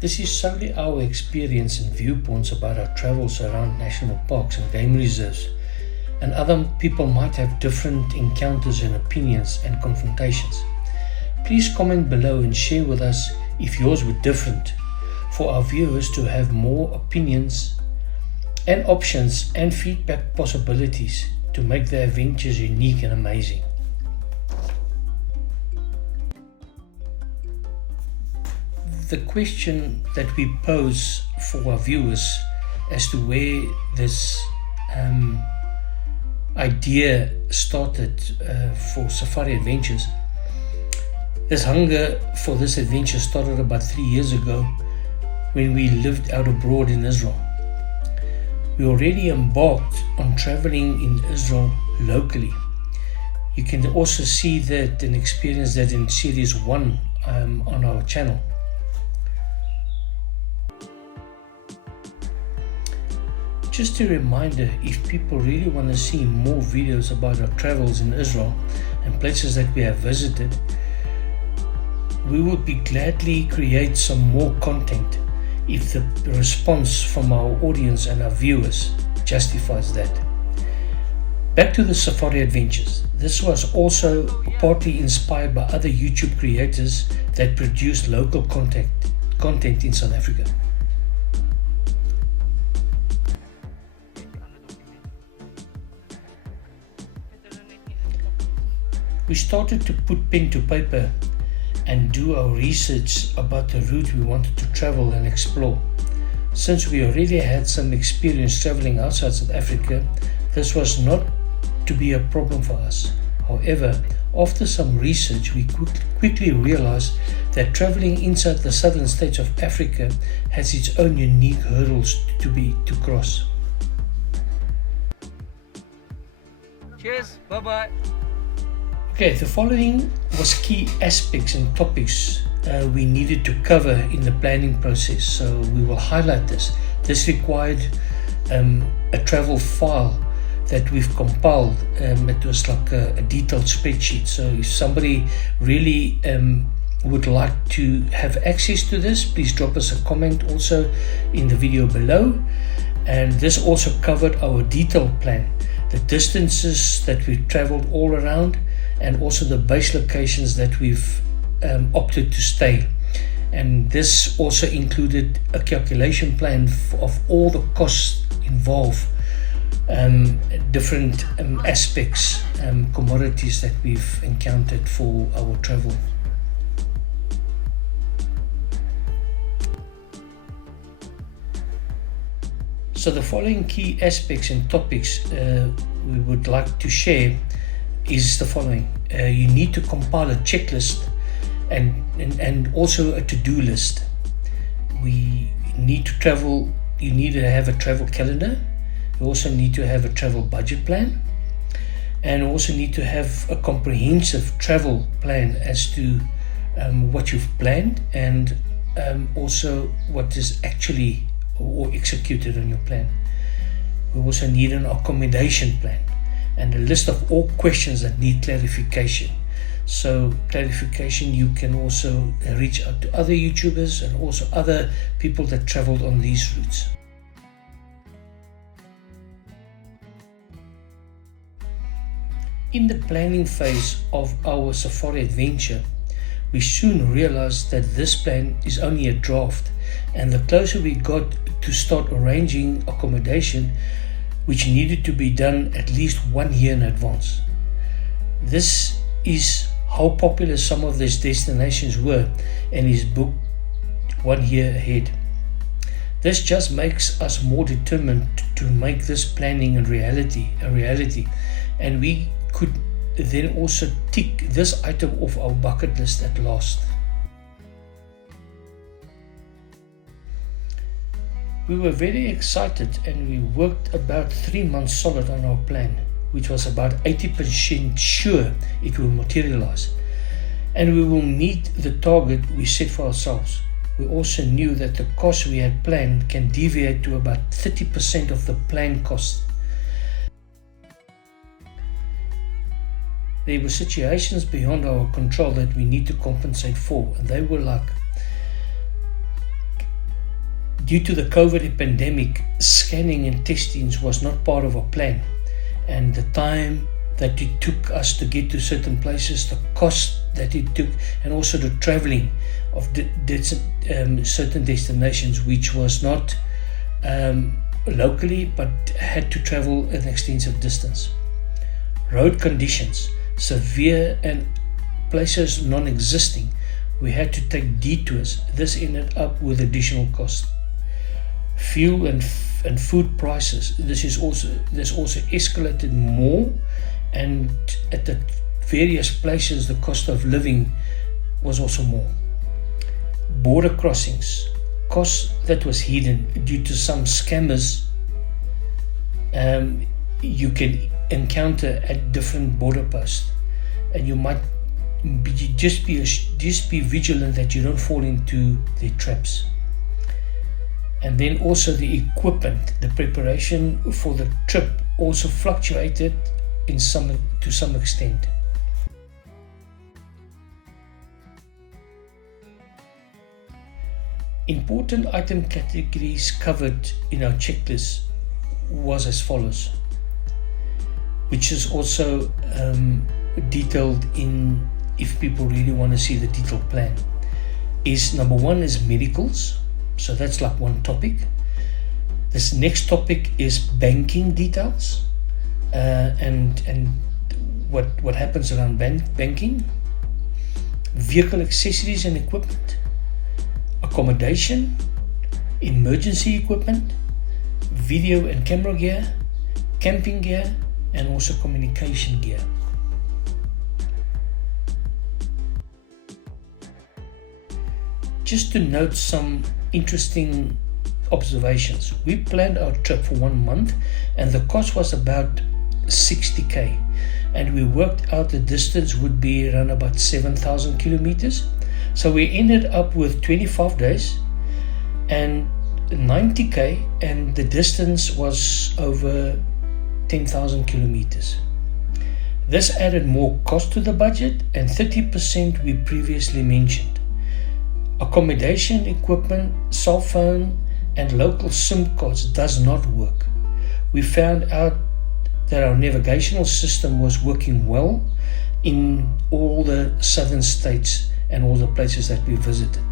This is solely our experience and viewpoints about our travels around national parks and game reserves, and other people might have different encounters and opinions and confrontations. Please comment below and share with us if yours were different, for our viewers to have more opinions and options and feedback possibilities to make their adventures unique and amazing. The question that we pose for our viewers as to where this idea started for Safari Adventures. This hunger for this adventure started about 3 years ago when we lived out abroad in Israel. We already embarked on traveling in Israel locally. You can also see that and experience that in series 1 on our channel. Just a reminder, if people really want to see more videos about our travels in Israel and places that we have visited, we would be gladly create some more content if the response from our audience and our viewers justifies that. Back to the Safari Adventures. This was also partly inspired by other YouTube creators that produce local content in South Africa. We started to put pen to paper and do our research about the route we wanted to travel and explore. Since we already had some experience traveling outside South Africa, this was not to be a problem for us. However, after some research, we quickly realized that traveling inside the southern states of Africa has its own unique hurdles to cross. Cheers, bye-bye. Okay, the following was key aspects and topics we needed to cover in the planning process, so we will highlight this. This required a travel file that we've compiled. It was like a detailed spreadsheet, so if somebody really would like to have access to this, please drop us a comment also in the video below. And this also covered our detailed plan, the distances that we've traveled all around, and also the base locations that we've opted to stay. And this also included a calculation plan of all the costs involved, different aspects, commodities that we've encountered for our travel. So the following key aspects and topics we would like to share is the following. You need to compile a checklist and also a to-do list. We need to travel. You need to have a travel calendar. You also need to have a travel budget plan, and also need to have a comprehensive travel plan as to what you've planned, and also what is actually or executed on your plan. We also need an accommodation plan and a list of all questions that need clarification. So clarification, you can also reach out to other YouTubers and also other people that traveled on these routes. In the planning phase of our Safari adventure, we soon realized that this plan is only a draft, and the closer we got to start arranging accommodation, which needed to be done at least 1 year in advance. This is how popular some of these destinations were and is booked 1 year ahead. This just makes us more determined to make this planning a reality, and we could then also tick this item off our bucket list at last. We were very excited, and we worked about 3 months solid on our plan, which was about 80% sure it will materialize, and we will meet the target we set for ourselves. We also knew that the cost we had planned can deviate to about 30% of the planned cost. There were situations beyond our control that we need to compensate for, and they were like due to the COVID pandemic, scanning and testing was not part of our plan, and the time that it took us to get to certain places, the cost that it took, and also the traveling of certain destinations, which was not locally but had to travel an extensive distance. Road conditions, severe and places non-existing, we had to take detours. This ended up with additional cost. Fuel and food prices, this also escalated more, and at the various places the cost of living was also more. Border crossings, costs that was hidden due to some scammers you can encounter at different border posts, and you might just be vigilant that you don't fall into their traps. And then also the equipment, the preparation for the trip also fluctuated to some extent. Important item categories covered in our checklist was as follows, which is also detailed in, if people really want to see the detailed plan, is number one is medicals. So that's like one topic. This next topic is banking details, and what happens around banking, vehicle accessories and equipment, accommodation, emergency equipment, video and camera gear, camping gear, and also communication gear. Just to note some interesting observations. We planned our trip for 1 month, and the cost was about 60k, and we worked out the distance would be around about 7,000 kilometers. So we ended up with 25 days and 90k, and the distance was over 10,000 kilometers. This added more cost to the budget, and 30% we previously mentioned. Accommodation, equipment, cell phone, and local SIM cards does not work. We found out that our navigational system was working well in all the southern states and all the places that we visited.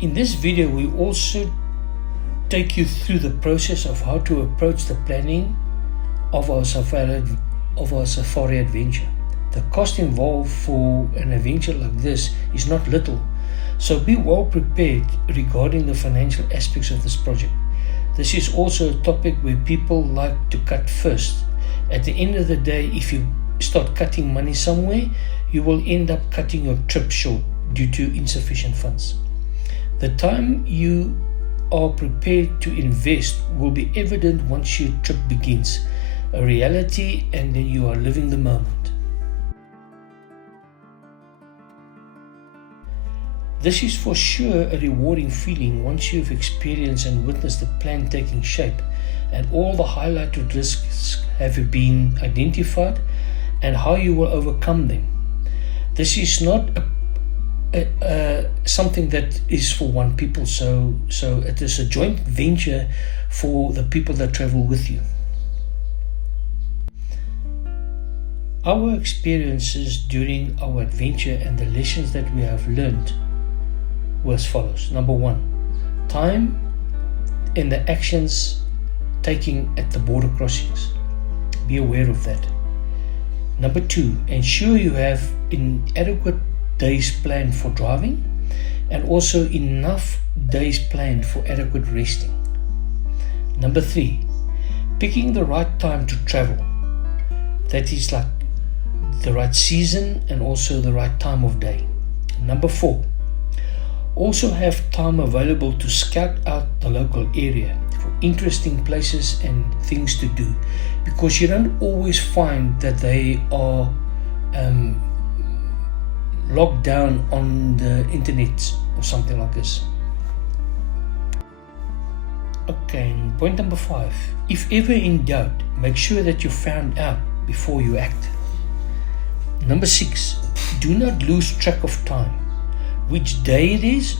In this video, we also take you through the process of how to approach the planning of our safari adventure. The cost involved for an adventure like this is not little, so be well prepared regarding the financial aspects of this project. This is also a topic where people like to cut first. At the end of the day, if you start cutting money somewhere, you will end up cutting your trip short due to insufficient funds. The time you are prepared to invest will be evident once your trip begins, a reality, and then you are living the moment. This is for sure a rewarding feeling once you've experienced and witnessed the plan taking shape, and all the highlighted risks have been identified and how you will overcome them. This is not something that is for one people, so it is a joint venture for the people that travel with you. Our experiences during our adventure and the lessons that we have learned were as follows. Number one, time and the actions taken at the border crossings. Be aware of that. Number two, ensure you have adequate days planned for driving, and also enough days planned for adequate resting. Number three, picking the right time to travel. That is like the right season and also the right time of day. Number four, also have time available to scout out the local area for interesting places and things to do, because you don't always find that they are locked down on the internet or something like this. Okay, point number 5. If ever in doubt, make sure that you found out before you act. Number 6, do not lose track of time, which day it is,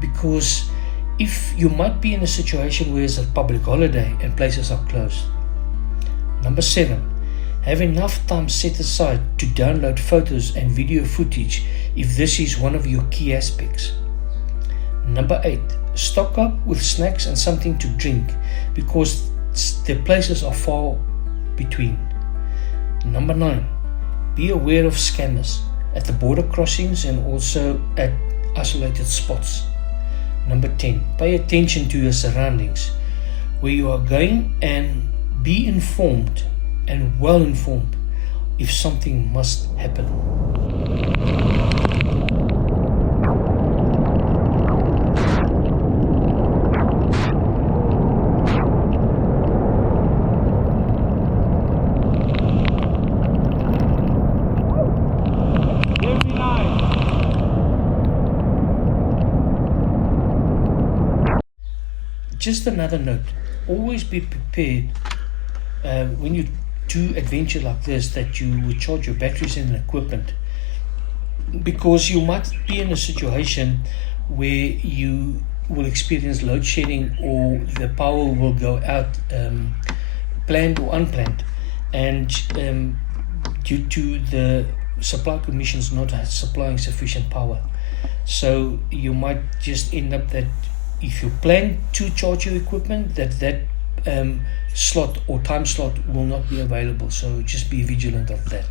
because if you might be in a situation where it's a public holiday and places are closed. Number 7, have enough time set aside to download photos and video footage if this is one of your key aspects. Number 8, stock up with snacks and something to drink because the places are far between. Number 9, be aware of scammers at the border crossings and also at isolated spots. Number 10, pay attention to your surroundings, where you are going, and be informed and well informed if something must happen. Just another note, always be prepared when you do adventure like this that you would charge your batteries and equipment, because you might be in a situation where you will experience load shedding or the power will go out, planned or unplanned, and due to the supply commissions not supplying sufficient power. So you might just end up that if you plan to charge your equipment, that slot or time slot will not be available. So just be vigilant of that.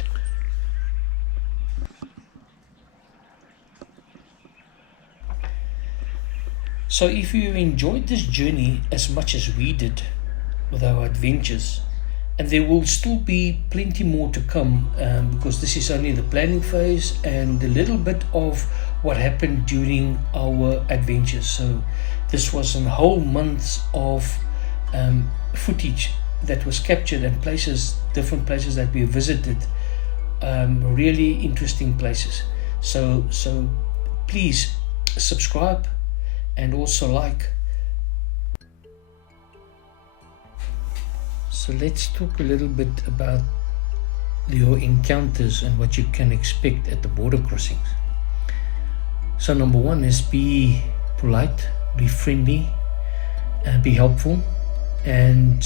So if you enjoyed this journey as much as we did with our adventures, and there will still be plenty more to come, because this is only the planning phase and a little bit of what happened during our adventures. So this was a whole month of footage that was captured, and different places that we visited, really interesting places. So please subscribe and also like. So let's talk a little bit about your encounters and what you can expect at the border crossings. So number 1 is be polite, be friendly, be helpful, and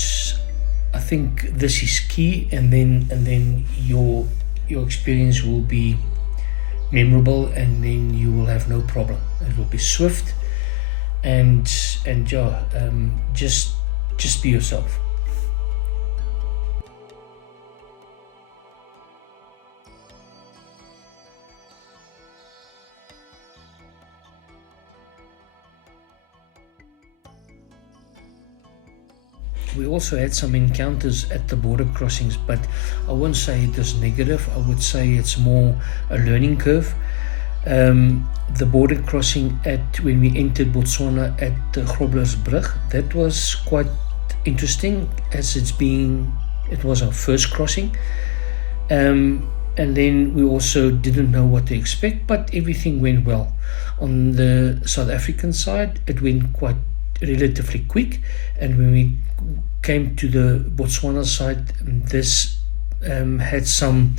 I think this is key, and then your experience will be memorable, and then you will have no problem. It will be swift, and just be yourself. We also had some encounters at the border crossings, but I wouldn't say it was negative. I would say it's more a learning curve. The border crossing when we entered Botswana at the Groblersbrug, that was quite interesting, as it was our first crossing. And then we also didn't know what to expect, but everything went well. On the South African side, it went quite relatively quick, and when we came to the Botswana side, this had some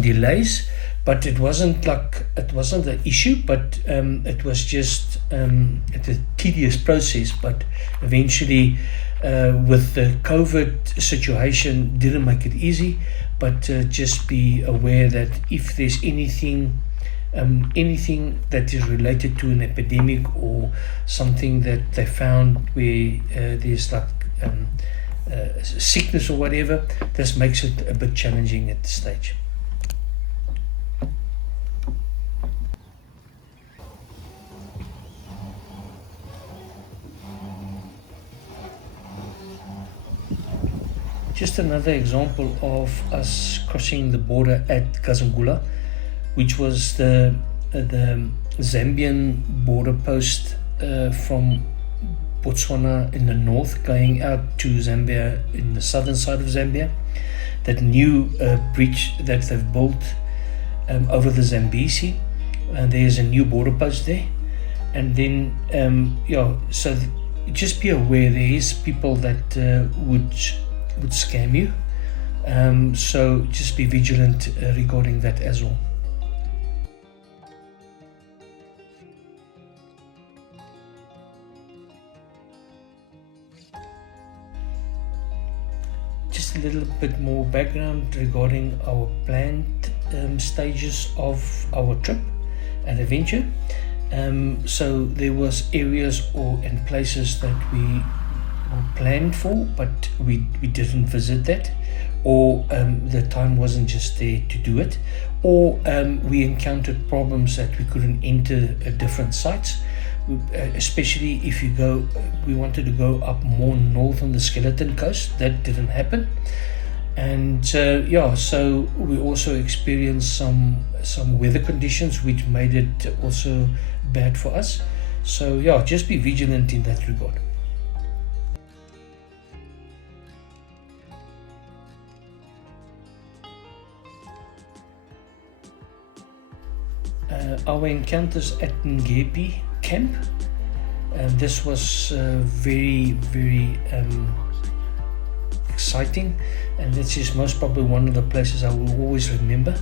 delays, but it wasn't an issue, but it was just a tedious process. But eventually, with the COVID situation, didn't make it easy. But just be aware that if there's anything that is related to an epidemic or something that they found where there's sickness or whatever, this makes it a bit challenging at this stage. Just another example of us crossing the border at Kazungula, which was the Zambian border post from Botswana in the north going out to Zambia in the southern side of Zambia. That new bridge that they've built over the Zambezi, and there's a new border post there. And then so just be aware there is people that would scam you So just be vigilant regarding that as well. Just a little bit more background regarding our planned stages of our trip and adventure. So there was areas and places that we planned for, but we didn't visit that, or the time wasn't just there to do it, or we encountered problems that we couldn't enter different sites, especially if you go, we wanted to go up more north on the Skeleton Coast. That didn't happen. And so we also experienced some weather conditions which made it also bad for us. So just be vigilant in that regard. Our encounters at Ngepi camp, this was very exciting, and this is most probably one of the places I will always remember.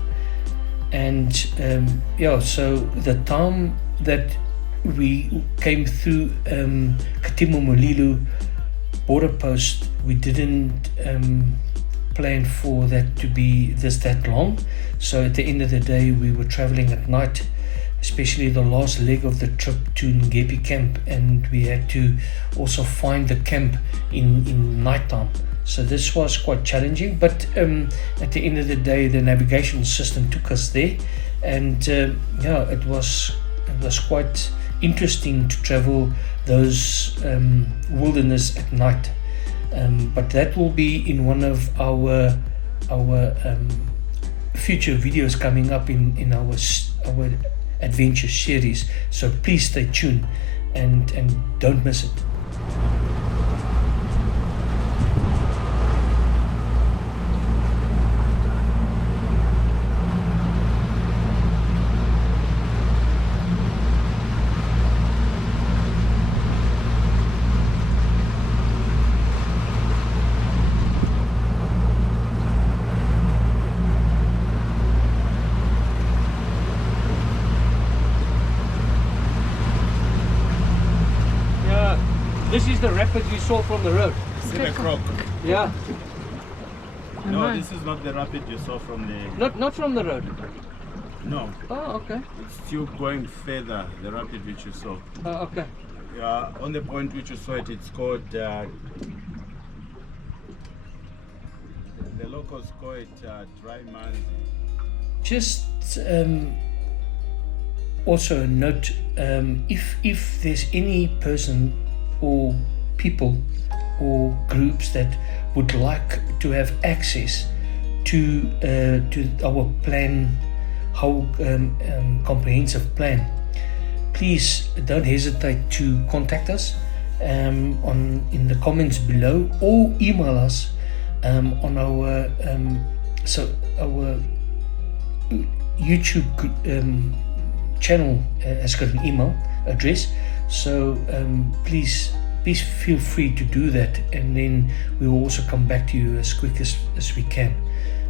And so the time that we came through Katimo Molilu border post, we didn't plan for that to be that long. So at the end of the day, we were traveling at night, especially the last leg of the trip to Ngepi camp, and we had to also find the camp in nighttime. So this was quite challenging, but at the end of the day, the navigation system took us there, and it was quite interesting to travel those wilderness at night. But that will be in one of our future videos coming up in our adventure series. So please stay tuned and don't miss it. This is the rapids we saw from the road. See the crop? Yeah. No, this is not the rapid you saw from the... Not from the road. No. Oh, okay. It's still going further, the rapid which you saw. Oh, okay. Yeah, on the point which you saw it, it's called... the locals call it dry manzi. Just also a note, if there's any person or people or groups that would like to have access to our plan, our comprehensive plan, please don't hesitate to contact us in the comments below, or email us on our our YouTube channel has got an email address. So please feel free to do that, and then we will also come back to you as quick as we can.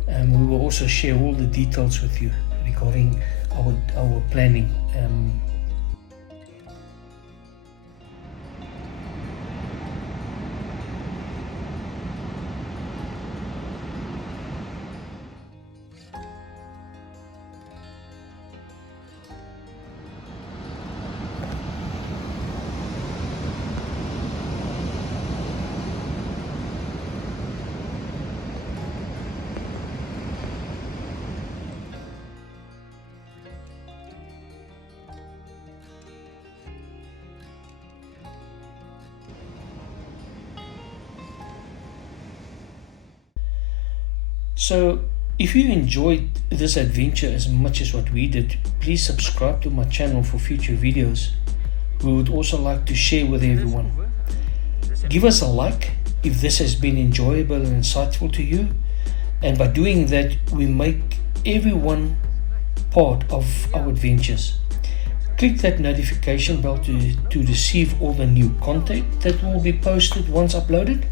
We will also share all the details with you regarding our planning. So if you enjoyed this adventure as much as what we did, please subscribe to my channel for future videos. We would also like to share with everyone. Give us a like if this has been enjoyable and insightful to you, and by doing that we make everyone part of our adventures. Click that notification bell to receive all the new content that will be posted once uploaded,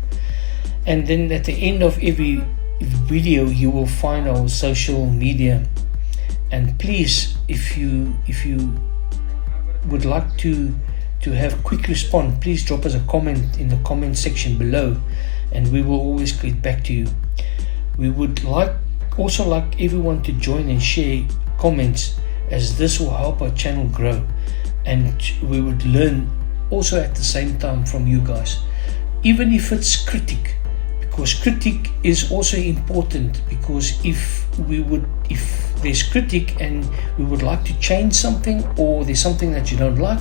and then at the end of every video you will find our social media. And please, if you would like to have quick response, please drop us a comment in the comment section below, and we will always get back to you. We would also like everyone to join and share comments, as this will help our channel grow, and we would learn also at the same time from you guys, even if it's critic, because critic is also important, because if there's critic and we would like to change something, or there's something that you don't like,